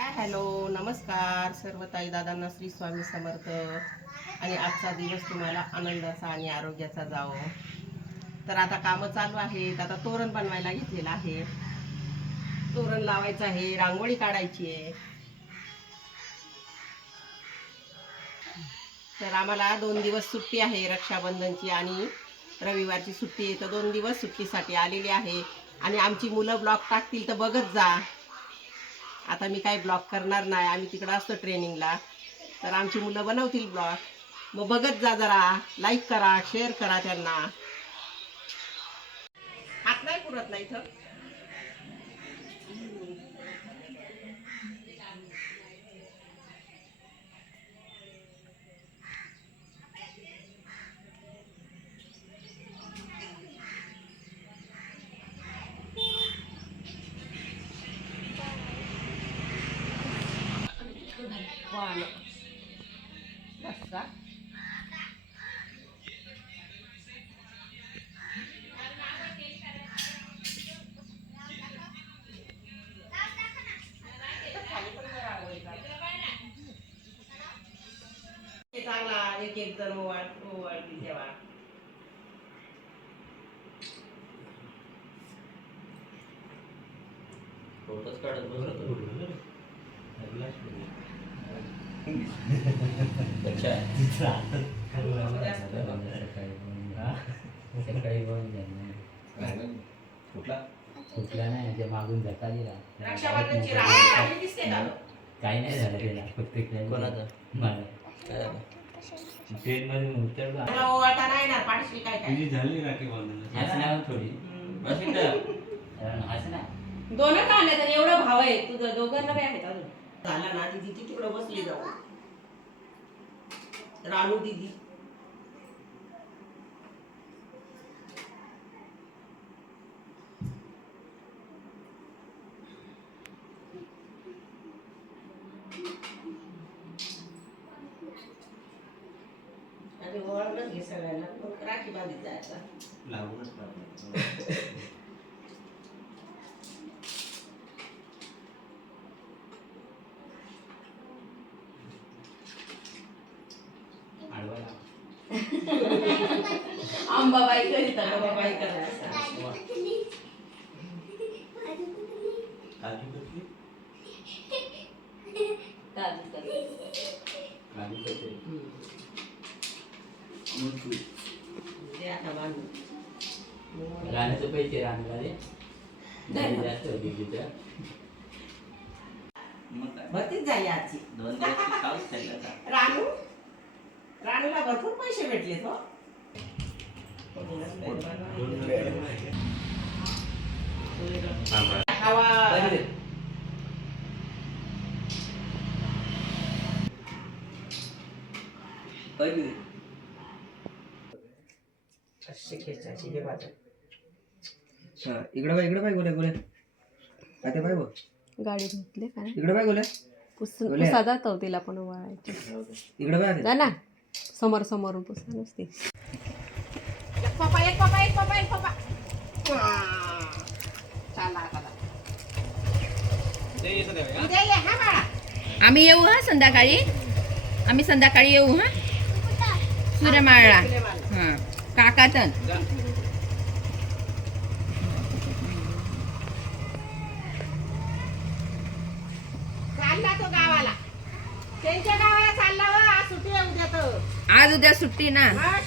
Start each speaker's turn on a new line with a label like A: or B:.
A: Hello नमस्कार. सर्व ताई दादांना श्री स्वामी समर्थ. आणि आजचा दिवस तुम्हाला आनंदाचा आणि आरोग्याचा जावो. तर आता कामं चालू आहेत. आता तोरण बनवायला घेतलेलं आहे. तोरण लावायचं आहे रांगोळी काढायची आहे. तर आम्हाला दोन दिवस सुट्टी आहे रक्षाबंधनची आणि रविवारची सुट्टी आहे तर दोन दिवस सुट्टीसाठी आलेली आहे. आणि आमची मुलं ब्लॉग टाकतील तर बघत जा. आता मी काही ब्लॉग करणार नाही आम्ही तिकडं असतो ट्रेनिंगला. तर आमची मुलं बनवतील ब्लॉग. मग बघत जा जरा लाईक करा शेअर करा त्यांना. हात नाही पुरत नाही इथं? Wow. That's that. एक एक जण ओवाळ ओवाळतील तेव्हा
B: फोटोच काढत बसतो अच्छा.
C: सकाळी बंद झालं
B: कुठला?
C: कुठला नाही ते मागून धक्का दिला काही नाही झालं फक्त
B: कोणाचा?
C: मला? ट्रेन मधून उतरला
A: मला ओवाळता नाही ना. पाठशी काय काय
D: तुझी झाली राखी बांधून
C: थोडी.
A: हम्म.
B: बस इकडं.
C: कारण हसणार.
E: दोनच आले तर एवढं भाव आहे. तुझं दोघांना बी आहेत अजून.
A: झाला ना दिदी ती तिकडं बसली जाऊ रानू दिदी. आणि ओळखच घे सगळ्यांना मग राखी बांधित जायचा.
D: लागूनच लागलं.
C: आडवा लाव.
E: आंबाबाई करीत
A: बाबा बाई करायचा
D: काजू कतली
C: काजू पैसे राहणार. रे घरी जास्त होती तिथं.
B: मग काय?
A: भरतीच झाली आजची.
B: दोन दिवस खाऊच खाल्लं आता.
A: रानू? रानूला भरपूर पैसे भेटले हो. हवा
B: पहिली.
A: शिकेचा शिके बाजू
F: हा, इकडे बाय इकडे बाय गोल्या गोल्या आता बाय बघ
E: गाडी धुतले काय
F: इकडे बाय गोल्या
E: पुसून
F: बोले.
E: पुसा जातो तिला पण वाळायची
F: इकडे बाय
E: जा ना. समोर समोरून पुसा नुसती.
A: एक पप्पा एक पप्पा एक पप्पा एक पप्पा चला चला. उद्या ये हा बाळा.
G: आम्ही येऊ हा संध्याकाळी? आम्ही संध्याकाळी येऊ हा? सूर्यमाळला हा काकातन.
A: चालला तो गावाला. त्यांच्या गावाला चालला हो आज सुट्टी आहे उद्या तो
G: आज उद्या सुट्टी ना.
A: हा